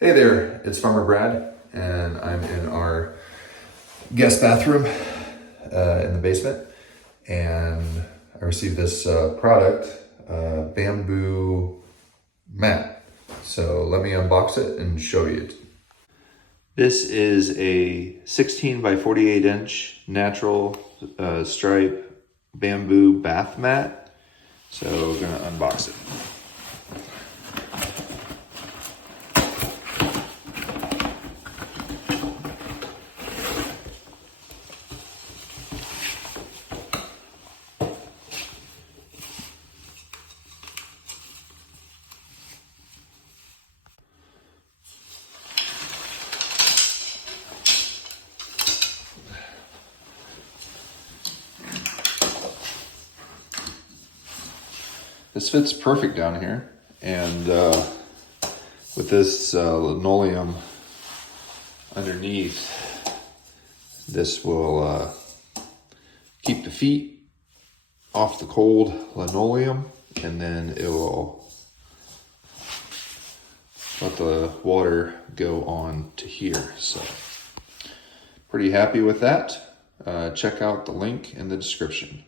Hey there, it's Farmer Brad, and I'm in our guest bathroom in the basement, and I received this product, bamboo mat. So let me unbox it and show you. This is a 16 by 48 inch natural stripe bamboo bath mat. So we're gonna unbox it. This fits perfect down here, and with this linoleum underneath, this will keep the feet off the cold linoleum, and then it will let the water go on to here. So pretty happy with that. Check out the link in the description.